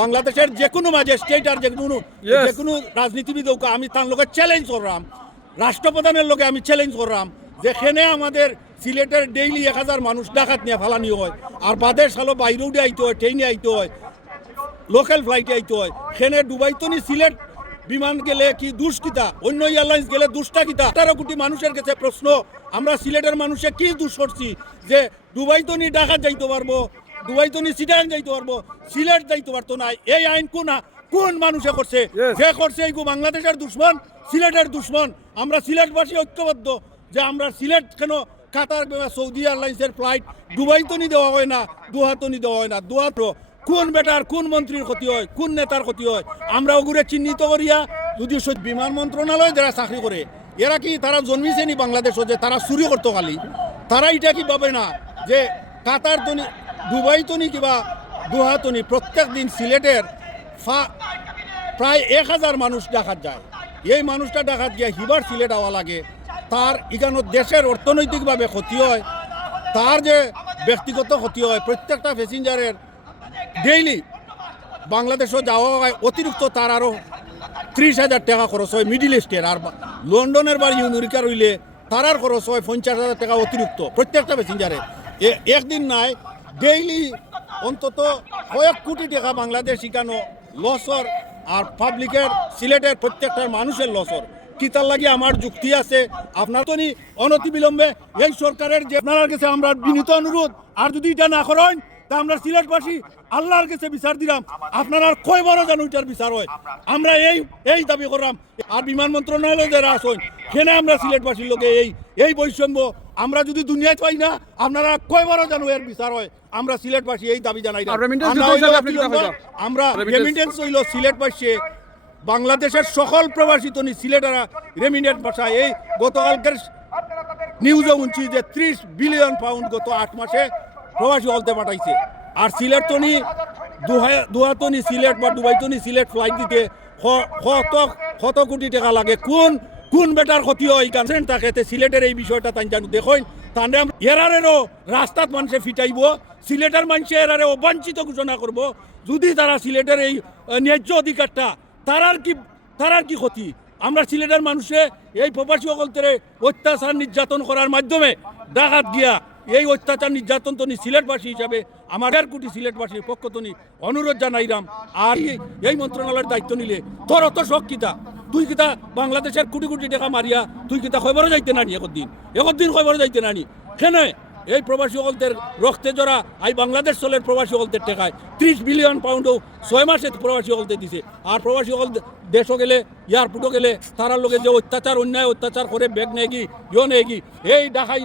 বাংলাদেশের যে কোনো ম্যাজিস্ট্রেট আর যে কোনো রাজনীতিবিদ আমি তার লোকে চ্যালেঞ্জ করলাম, রাষ্ট্রপ্রধানের লোকে আমি চ্যালেঞ্জ করলাম যেখানে আমাদের সিলেটের ডেইলি 1000 মানুষ ডাকাত নিয়ে ফালানি হয় আর বাদের সালো বাইরেও আইতে হয়, ট্রেনে আইতে হয়, লোকাল ফ্লাইটে আইতে হয়, সেখানে ডুবাইতো নি সিলেট বিমান গেলে কি দুষ্কিতা, অন্য এয়ারলাইন্স গেলে দুষ্টা কিতা। 18 কোটি মানুষের কাছে প্রশ্ন, আমরা সিলেটের মানুষে কি দুষ করছি যে ডুবাইতো নি ডাকাত যাইতে পারবো, ডুবাইতো নি চিটাগাং যাইতে পারবো, সিলেট যাইতে পারতো না? এই আইন কোন মানুষে করছে? যে করছে এই বাংলাদেশের দুশ্মন, সিলেটের দুশ্মন। আমরা সিলেটবাসী ঐক্যবদ্ধ যে আমরা সিলেট কেন কাতার সৌদি এয়ারলাইন্সের ফ্লাইট ডুবাইতো নি দেওয়া হয় না, দোহাতো নি দেওয়া হয় না। দোহাতো কোন বেটার কোন মন্ত্রীর ক্ষতি হয়, কোন নেতার ক্ষতি হয়, আমরা ওগুলো চিহ্নিত করিয়া যদি বিমান মন্ত্রণালয় যারা চাকরি করে এরা কি তারা জন্মিছে নি বাংলাদেশও যে তারা চুরি করতো খালি? তারা এটা কি ভাবে না যে কাতার তনি দুবাই তনি কিবা দোহাতনি প্রত্যেক দিন সিলেটের প্রায় 1000 মানুষ ডাকাত যায়। এই মানুষটা ডাকাত গিয়ে হিবার সিলেট আওয়া লাগে, তার এখানে দেশের অর্থনৈতিকভাবে ক্ষতি হয়, তার যে ব্যক্তিগত ক্ষতি হয়। প্রত্যেকটা প্যাসেঞ্জারের ডেইলি বাংলাদেশও যাওয়া হয়, অতিরিক্ত তার আরও 30,000 টাকা খরচ হয় মিডিল ইস্টের। আর লন্ডনের বা আমেরিকা রইলে তারার খরচ হয় 50,000 টাকা অতিরিক্ত প্রত্যেকটা প্যাসেঞ্জারের। একদিন নাই ডেইলি অন্তত কয়েক কোটি টাকা বাংলাদেশ শিখানো লসর আর পাবলিকের সিলেটের প্রত্যেকটা মানুষের লসর। কিতার লাগে আমার যুক্তি আছে, আপনার তো অনতিবিলম্বে এই সরকারের যে আপনার কাছে আমরা বিনীত অনুরোধ, আর যদি এটা না করেন তা আমরা সিলেটবাসী আল্লাহর কাছে বিচার দিলাম, আপনারা কয় বড় যেন ওইটার বিচার হয়। আমরা এই দাবি করলাম। আর বিমান মন্ত্রণালয় যারা আসেন সেখানে আমরা সিলেটবাসীর লোকে এই বৈষম্য আমরা যদি দুনিয়ায় পাই না, আপনারা কয় বড় যেন এর বিচার হয়। আমরা সিলেটবাসী এই দাবি জানাই। আমরা রেমিটেন্স হইল সিলেটবাসী বাংলাদেশের সকল প্রবাসী তনি সিলেটারা রেমিটেন্স ভাষায় এই গতকালকের নিউজে শুনছি যে 30 বিলিয়ন পাউন্ড গত 8 মাসে প্রবাসী হলতে পাঠাইছে। আর সিলেট তনি দুহাতনি সিলেট বা দুবাইতনি সিলেট ফ্লাইট দিতে কত কোটি টাকা লাগে। কোন বেটার ক্ষতি হয় কারণ তাকে সিলেটের এই বিষয়টা তাই জানো দেখুন। তাহলে এরারেরও রাস্তাত মানুষে ফিটাইব, সিলেটের মানুষে এরারে অবাঞ্ছিত ঘোষণা করব যদি তারা সিলেটের এই ন্যায্য অধিকারটা তারার কি ক্ষতি। আমরা সিলেটের মানুষে এই প্রবাসী সকলকে অত্যাচার নির্যাতন করার মাধ্যমে ডাকাত গিয়া এই অত্যাচার নির্যাতন তো সিলেটবাসী হিসাবে আমার 1.5 কোটি সিলেটবাসীর পক্ষ তো অনুরোধ জানাইলাম। আর এই মন্ত্রণালয়ের দায়িত্ব নিলে তোর অত শখ কিতা, তুই কিতা বাংলাদেশের কোটি কোটি টাকা মারিয়া তুই কিতা খবরও যাইতে নানি, একদিন খবরও যাইতে নানি কেন? এই প্রবাসী সকলদের রক্তে জড়া এই বাংলাদেশ চলের প্রবাসী সকলদের টেকায় 30 বিলিয়ন পাউন্ডও 6 মাসে প্রবাসী সকলতে দিছে। আর প্রবাসী সকল দেশও গেলে এয়ারপোর্টও গেলে তারার লোকে যে অন্যায় অত্যাচার করে ব্যাগ নেগি নেগি এই ঢাকাই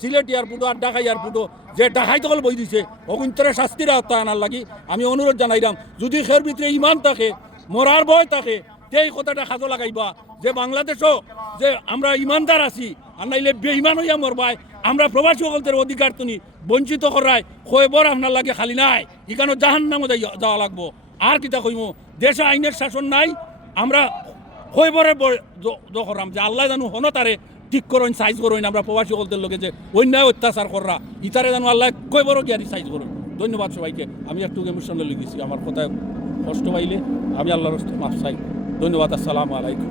সিলেট এয়ারপোর্টও আর ঢাকা এয়ারপোর্টও যে ঢাকাই তকল বই দিছে অগুন্তরে শাস্তির আওতা আনার লাগি আমি অনুরোধ জানাইলাম। যদি খের ভিতরে ইমান থাকে, মরার ভয় থাকে, এই কথাটা কাজে লাগাইবা যে বাংলাদেশও যে আমরা ইমানদার আছি, আর নাইলে বেঈমান হইয়া মরবাই। আমরা প্রবাসী সকলদের অধিকার তুমি বঞ্চিত করাই খবর আপনার লাগে খালি নাই, এখানে জাহান্নামে যাওয়া লাগবো। আর কিতা কইম, দেশে আইনের শাসন নাই, আমরা খবরে করাম যে আল্লাহ জানু হন তারে ঠিক করেন সাইজ করেন। আমরা প্রবাসী সকলদের লোকে যে অন্যায় অত্যাচার করা ইতারে জানু আল্লাহ খবরও জ্ঞানী সাইজ করুন। ধন্যবাদ সবাইকে। আমি একটু ইমোশনাল লিখেছি, আমার কথায় কষ্ট পাইলে আমি আল্লাহর মাফ চাই। ধন্যবাদ। আসসালামু আলাইকুম।